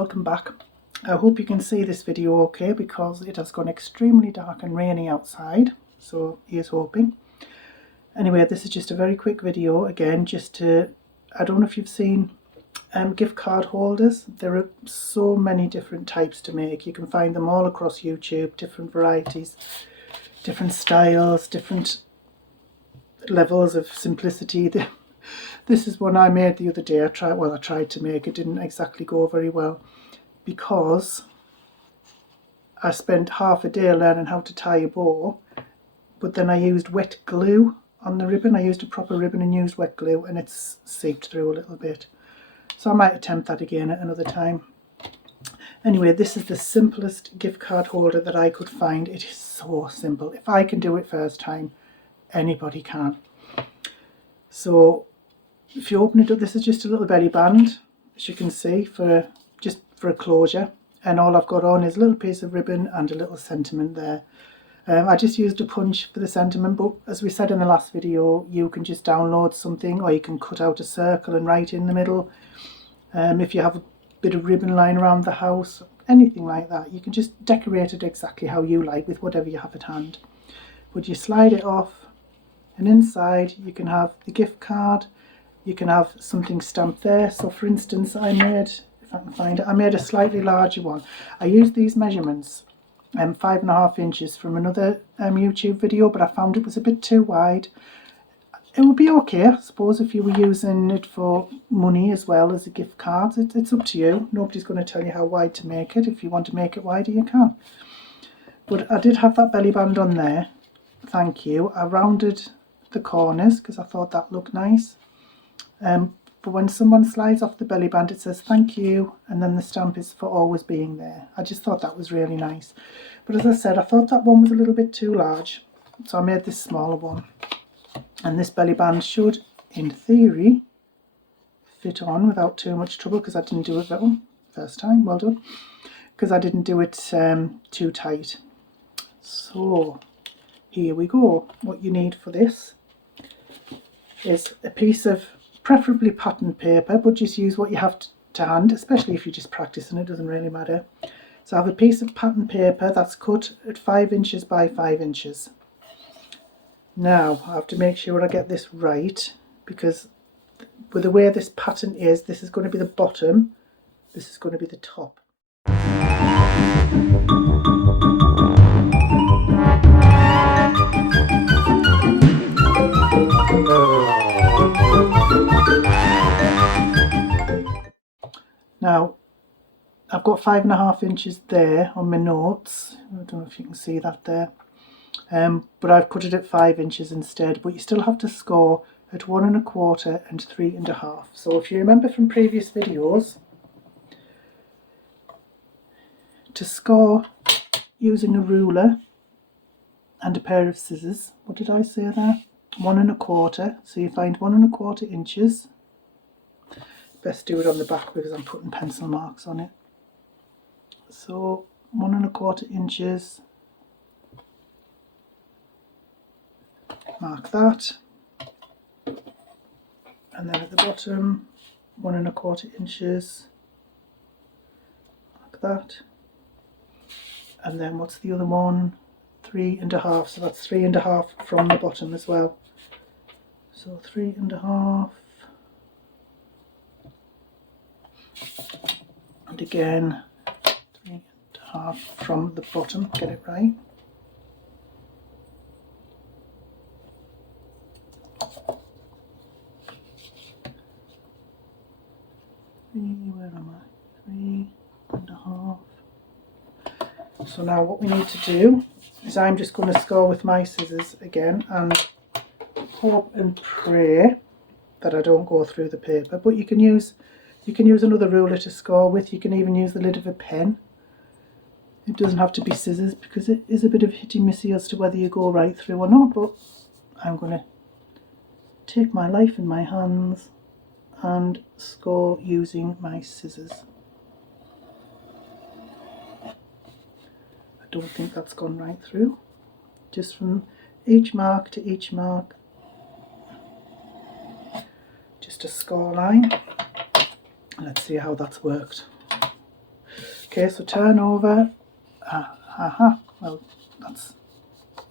welcome back. I hope you can see this video okay because it has gone extremely dark and rainy outside, so here's hoping. Anyway, this is just a very quick video again, just to, I don't know if you've seen gift card holders. There are so many different types to make. You can find them all across YouTube, different varieties, different styles, different levels of simplicity. This is one I made the other day. I tried to make it. Didn't exactly go very well because I spent half a day learning how to tie a bow, but then I used wet glue on the ribbon. I used a proper ribbon and used wet glue, and it's seeped through a little bit. So I might attempt that again at another time. Anyway, this is the simplest gift card holder that I could find. It is so simple. If I can do it first time, anybody can. So if you open it up, this is just a little belly band, as you can see, just for a closure, and all I've got on is a little piece of ribbon and a little sentiment there. I just used a punch for the sentiment, but as we said in the last video, you can just download something, or you can cut out a circle and write in the middle. If you have a bit of ribbon lying around the house, anything like that, you can just decorate it exactly how you like with whatever you have at hand. But you slide it off, and inside you can have the gift card. You can have something stamped there. So for instance, I made, if I can find it, I made a slightly larger one. I used these measurements, 5.5 inches from another YouTube video, but I found it was a bit too wide. It would be okay, I suppose, if you were using it for money as well as a gift card. It's up to you. Nobody's going to tell you how wide to make it. If you want to make it wider, you can. But I did have that belly band on there. Thank you. I rounded the corners because I thought that looked nice. But when someone slides off the belly band, it says thank you, and then the stamp is for always being there. I just thought that was really nice. But as I said, I thought that one was a little bit too large, so I made this smaller one. And this belly band should, in theory, fit on without too much trouble, because I didn't do it well first time. Well done. Because I didn't do it too tight. So here we go. What you need for this is a piece of preferably pattern paper, but just use what you have to hand, especially if you're just practicing. It doesn't really matter. So I have a piece of pattern paper that's cut at 5 inches by 5 inches. Now I have to make sure I get this right, because with the way this pattern is, this is going to be the bottom, this is going to be the top. Now, I've got 5.5 inches there on my notes. I don't know if you can see that there. But I've cut it at 5 inches instead. But you still have to score at 1 1/4 and 3 1/2. So if you remember from previous videos, to score using a ruler and a pair of scissors, what did I say there? 1 1/4. So you find 1 1/4 inches. Best do it on the back because I'm putting pencil marks on it. So 1 1/4 inches. Mark that. And then at the bottom, 1 1/4 inches. Mark that. And then what's the other one? 3 1/2. So that's 3 1/2 from the bottom as well. So 3 1/2. And again 3 1/2 from the bottom. Get it right. Where am I? 3 1/2. So now what we need to do is I'm just going to score with my scissors again and hope and pray that I don't go through the paper. But you can use another ruler to score with. You can even use the lid of a pen. It doesn't have to be scissors because it is a bit of hitty missy as to whether you go right through or not. But I'm going to take my life in my hands and score using my scissors. I don't think that's gone right through. Just from each mark to each mark, just a score line. Let's see how that's worked. Okay, so turn over. Well, that's,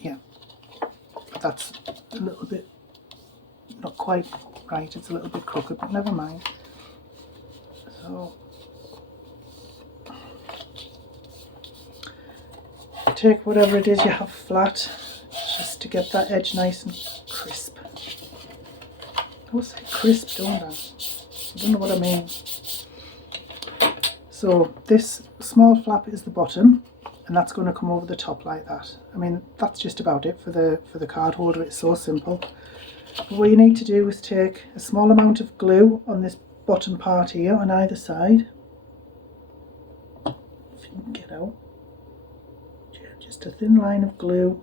yeah, but that's a little bit not quite right. It's a little bit crooked, but never mind. So take whatever it is you have flat, just to get that edge nice and crisp. I always say crisp, don't I? I don't know what I mean. So this small flap is the bottom, and that's going to come over the top like that. I mean, that's just about it for the card holder. It's so simple. But what you need to do is take a small amount of glue on this bottom part here on either side. If you can get out. Just a thin line of glue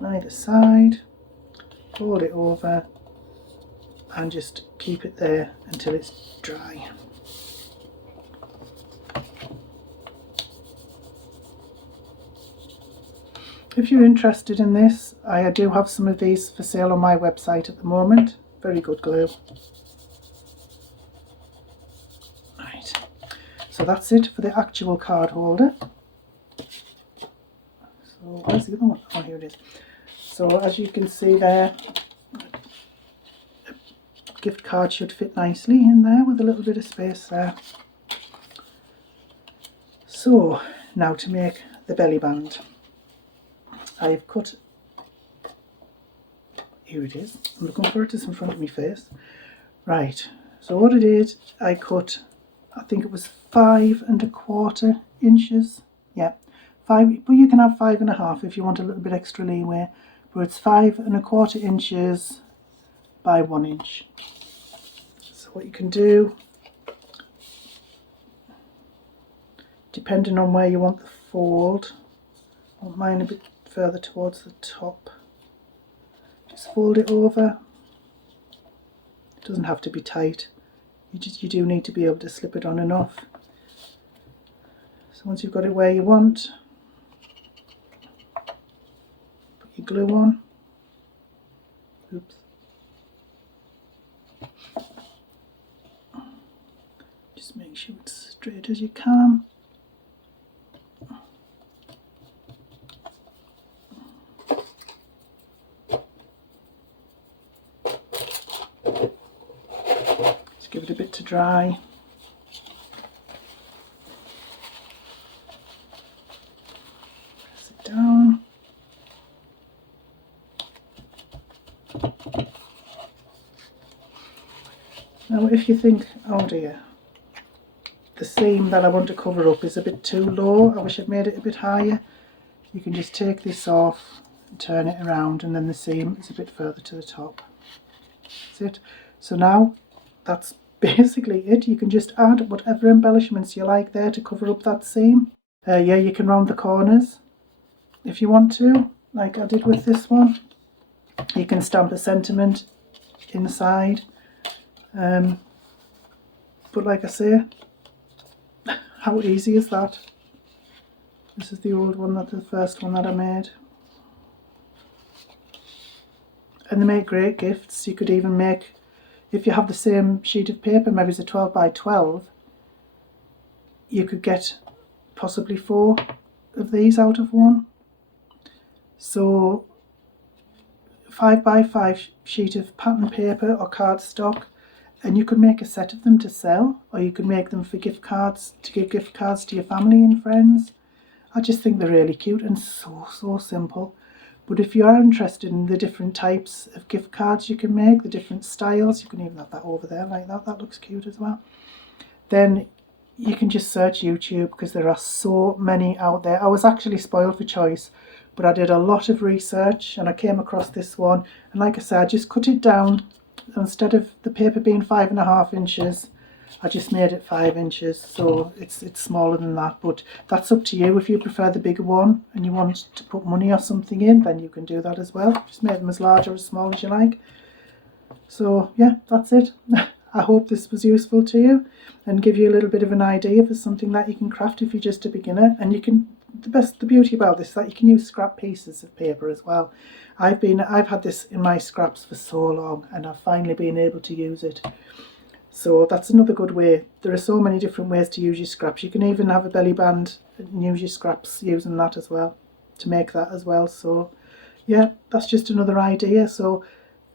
on either side. Fold it over and just keep it there until it's dry. If you're interested in this, I do have some of these for sale on my website at the moment. Very good glue. Right, so that's it for the actual card holder. So where's the other one? Oh, here it is. So as you can see there, a gift card should fit nicely in there with a little bit of space there. So now to make the belly band. I've cut, here it is, I'm looking for it, it's in front of my face. Right, so what I did, I cut, I think it was 5 1/4 inches, yeah, 5, but you can have 5 1/2 if you want a little bit extra leeway, but it's 5 1/4 inches by 1 inch. So what you can do, depending on where you want the fold, I want mine a bit further towards the top. Just fold it over. It doesn't have to be tight. You do need to be able to slip it on and off. So once you've got it where you want, put your glue on. Oops. Just make sure it's straight as you can. Give it a bit to dry. Press it down. Now if you think, oh dear, the seam that I want to cover up is a bit too low, I wish I'd made it a bit higher, you can just take this off and turn it around, and then the seam is a bit further to the top. That's it. So now that's basically it. You can just add whatever embellishments you like there to cover up that seam. Yeah, you can round the corners if you want to, like I did with this one. You can stamp a sentiment inside. But like I say, how easy is that? This is the old one, that's the first one that I made. And they make great gifts. You could even make, if you have the same sheet of paper, maybe it's a 12 by 12, you could get possibly 4 of these out of one. So 5 by 5 sheet of pattern paper or cardstock, and you could make a set of them to sell, or you could make them for gift cards, to give gift cards to your family and friends. I just think they're really cute and so simple. But if you are interested in the different types of gift cards you can make, the different styles, you can even have that over there like that, that looks cute as well. Then you can just search YouTube, because there are so many out there. I was actually spoiled for choice, but I did a lot of research and I came across this one. And like I said, I just cut it down. Instead of the paper being 5 1/2 inches, I just made it 5 inches, so it's smaller than that, but that's up to you. If you prefer the bigger one and you want to put money or something in, then you can do that as well. Just make them as large or as small as you like. So yeah, that's it. I hope this was useful to you and give you a little bit of an idea for something that you can craft if you're just a beginner. And you can, the beauty about this is that you can use scrap pieces of paper as well. I've had this in my scraps for so long, and I've finally been able to use it. So that's another good way. There are so many different ways to use your scraps. You can even have a belly band and use your scraps using that as well, to make that as well. So yeah, that's just another idea. So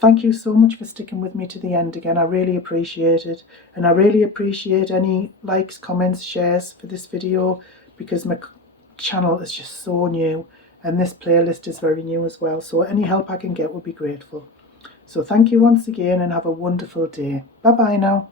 thank you so much for sticking with me to the end again. I really appreciate it. And I really appreciate any likes, comments, shares for this video, because my channel is just so new and this playlist is very new as well. So any help I can get would be grateful. So thank you once again and have a wonderful day. Bye bye now.